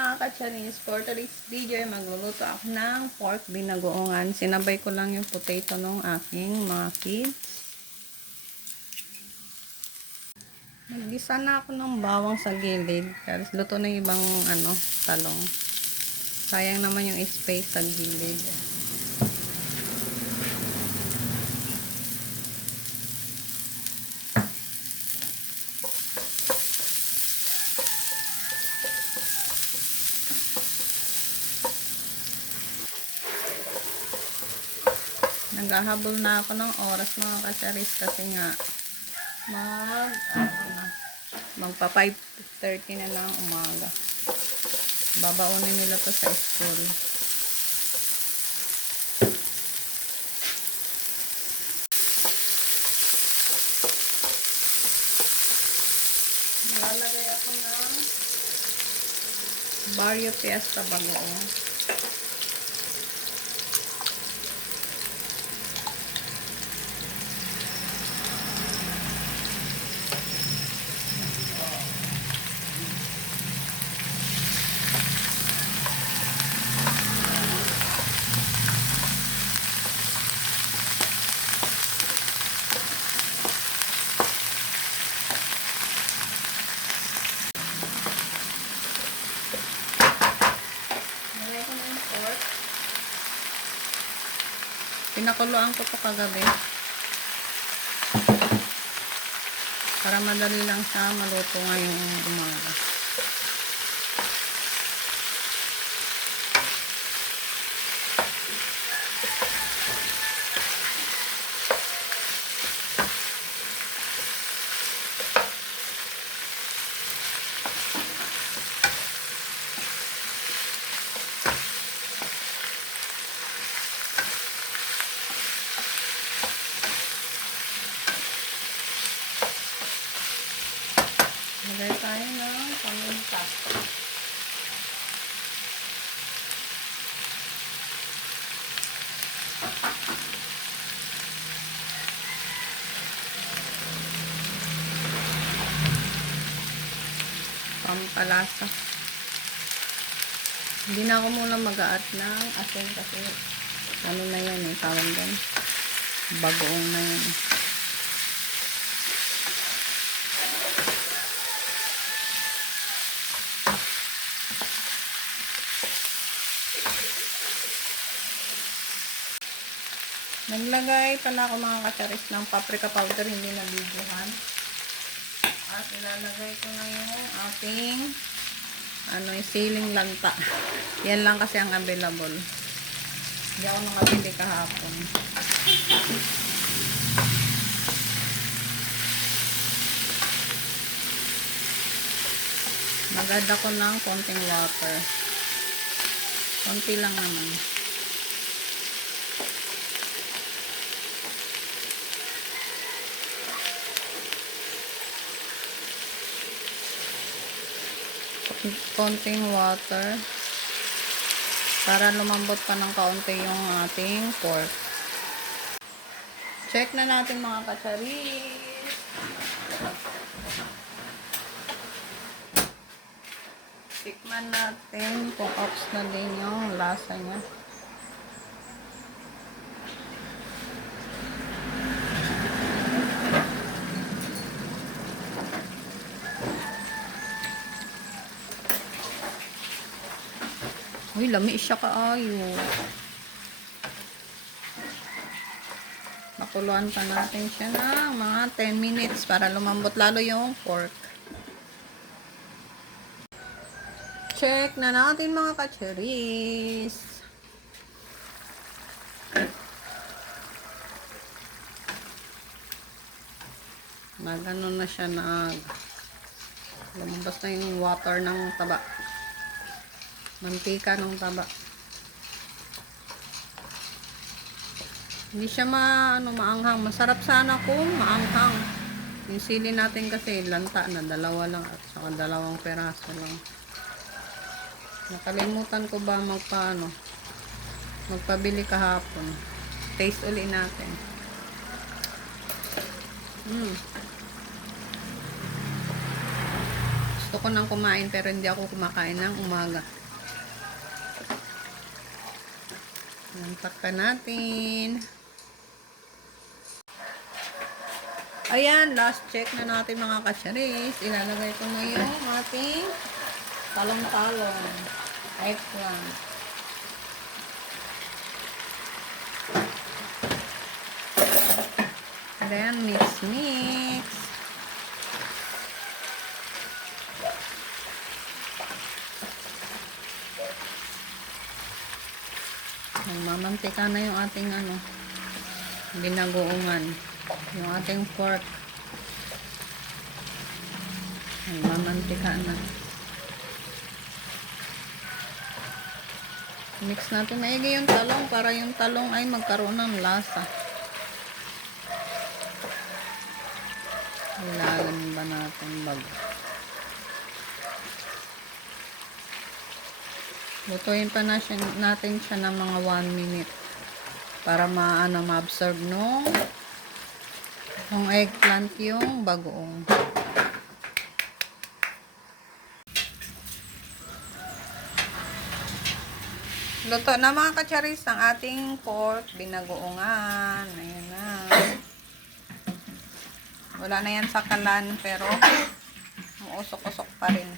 mga ka-Chinese, for today's video ay magluluto ako ng pork binagoongan. Sinabay ko lang yung potato ng aking mga kids. Naggisa na ako ng bawang sa gilid. Kasi luto na yung ibang talong. Sayang naman yung space sa gilid. Naghahabol na ako ng oras mga ka-Charis kasi nga magpa 5:30 na lang umaga. Babaunin nila to sa school. Lalagay ako ng Barrio Fiesta bagoong. Pinakuluan ko to kagabi para madali lang siya maluto ngayong umaga. Lagay tayo ng paminta. Pampalasa. Hindi na ako muna mag-a-add ng asin kasi ano na yan eh, tawag din. Bagoong na yan. Naglagay pala ako mga ka-Charis ng paprika powder, hindi na bibuhan. At ilalagay ko na yung ating yung siling lanta. Yan lang kasi ang available. Hindi ako nakabili kahapon. Mag-add ako ng konting water. Konti lang naman. Konting water para lumambot pa ng kaunti yung ating pork. Check na natin mga ka-Charis. Tikman natin kung ops na din yung lasa niya. Uy, lami siya kaayo. Makuluan pa natin siya ng mga 10 minutes para lumambot lalo yung pork. Check na natin mga ka-Charis. Magano na siya lumabas na yung water ng taba. Mantika ng taba. Hindi siya maanghang. Masarap sana kung maanghang. Yung sili natin kasi lanta na dalawa lang at saka dalawang peraso lang. Nakalimutan ko ba magpabili kahapon. Taste uli natin. Gusto ko nang kumain pero hindi ako kumakain ng umaga. Takpan natin. Ayan, last check na natin mga kacharis. Ilalagay ko na yung ating talong-talong. Eggplant. Then, mix. Mamantika na yung ating binagoongan. Yung ating pork. Mamantika na. Mix natin maigi yung talong para yung talong ay magkaroon ng lasa. Ilalim ba natin bago? Lutuin pa natin siya ng mga 1 minute para ma-absorb nung eggplant yung bagoong. Luto na mga kacharis ang ating pork binagoongan. Ayan na. Wala na yan sa kalan pero usok-usok pa rin.